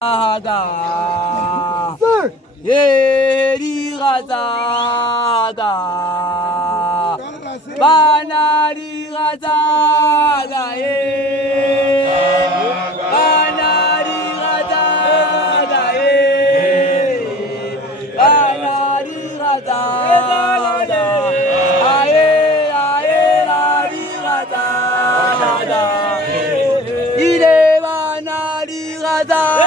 Aga, Yeri Razaga, Banari Razaga, Banari Razaga, Banari Razaga, Aye, Lari Razaga, Ide Banari Razaga.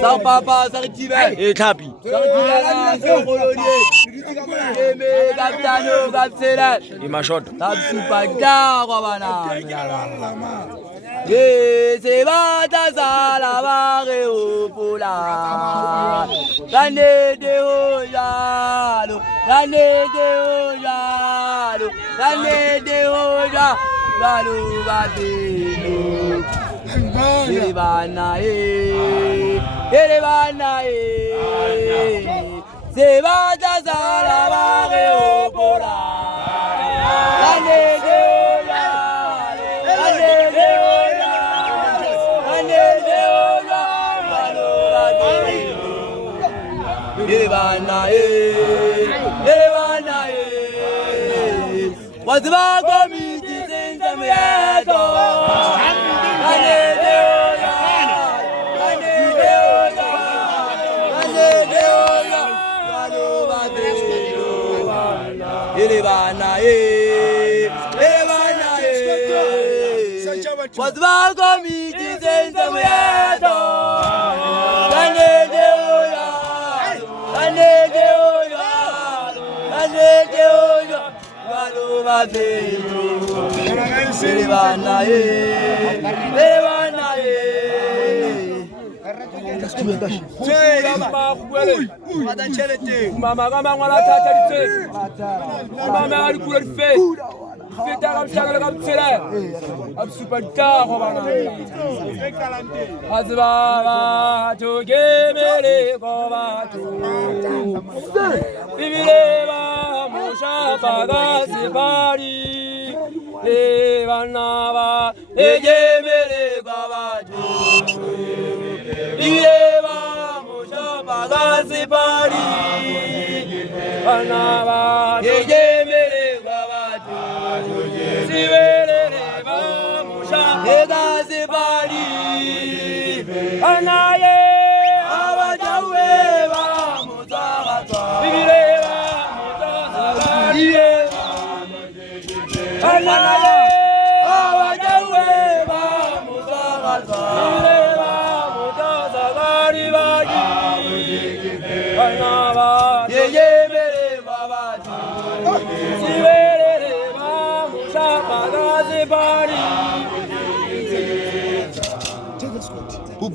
Sao papa, ça arrive. Et capi. Il m'a shot. C'est la barre au pola. L'année de Ojalo, l'année de Ojalo, l'année de Ojalo, c'est la barre au pola. L'année de what's about community since I'm here? What's about community since I'm here?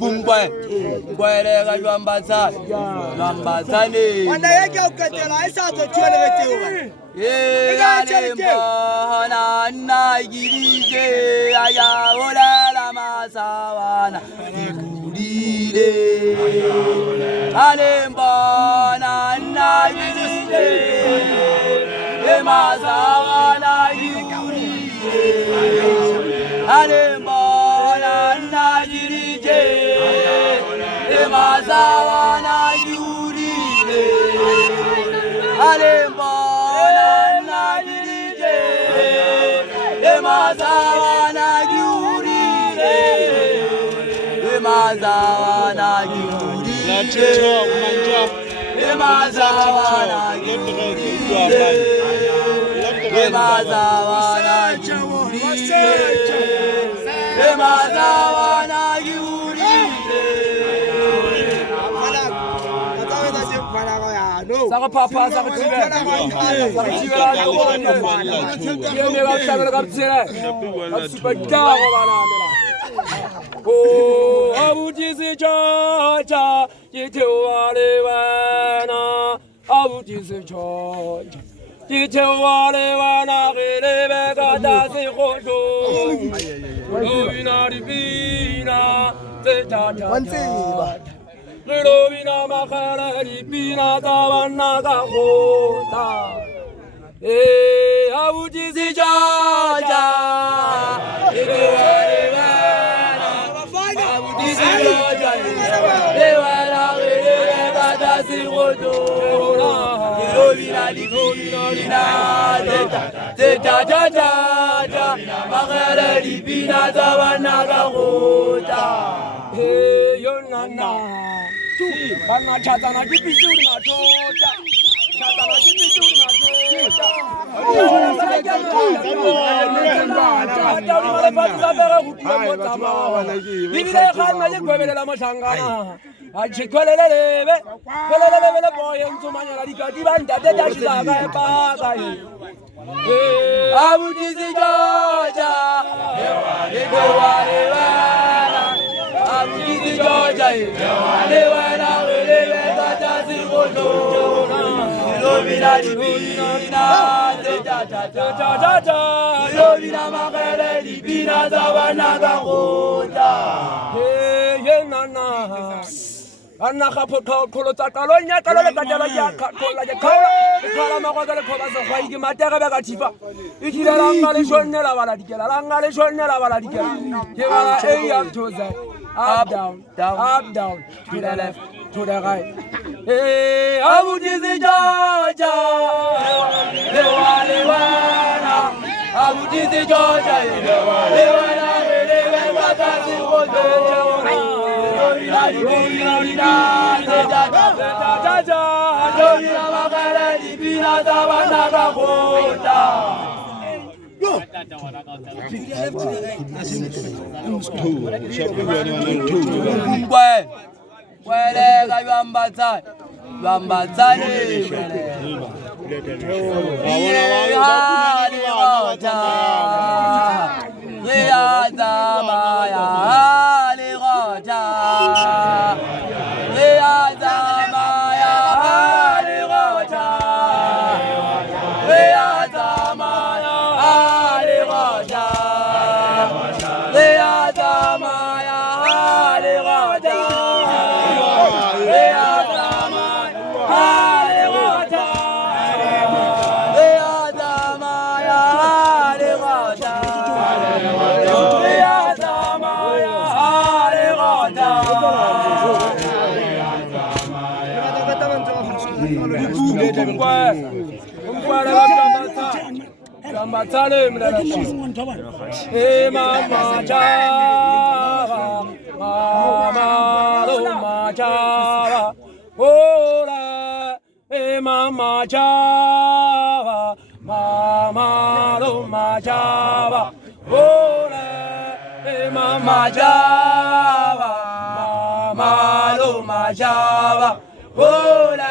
Bungwe, Guerega Yambasa, Yambasani. When I get the lights out of 20. Hana Nagiri, Ayaola Masawana, Yuride, Alembana Nagiri, Masawana, Yuride, Alembana Nagiri, Masawana, Yuride, Alembana. Emazawana Gyurire, Emazawana Gyurire, Emazawana Gyurire, Emazawana Gyurire, Emazawana Gyurire. Saka papa, saka chive, saka chive la nyonya. Yeye kapsana kapsira, kapsipa dawa bana mela. Oh, abutisi chacha, yitewale wana, abutisi chacha, yitewale wana, gelebe kata si koto. Lovina ribina, zeta chacha. Rovina makara ripina tavanna kahota. Abutisi chacha, abutisi chacha, ewala kata siroto. Rovina ripina, zeta chacha, makara ripina tavanna kahota. Yonana. Karena catana dipicu di macota, catana dipicu di macota. Bibi le karma je kwebele la mashangana. Achi kwelelebe boye nzumanya la dikati banda teta shizaka epaka. Abutisi Georgia, Abutisi Georgia, Lewala, Kata Siroto, Lovina Divina, Lovina Magare, Divina Zavanaga Rota. Hey, Nana. Anna kapot kolo tatalonya kalo le katala ya kola ya kala makala kola so kwa iki mateka beka tifa ikira langale shonela bala dikela langale shonela bala dikela kebala A up to Z up down to the left to the right hey abutisi Georgia lewana abutisi Georgia lewana kasi kote Matale mlala mama chava mama lo chava ora mama chava mama lo chava ora mama chava mama lo chava ora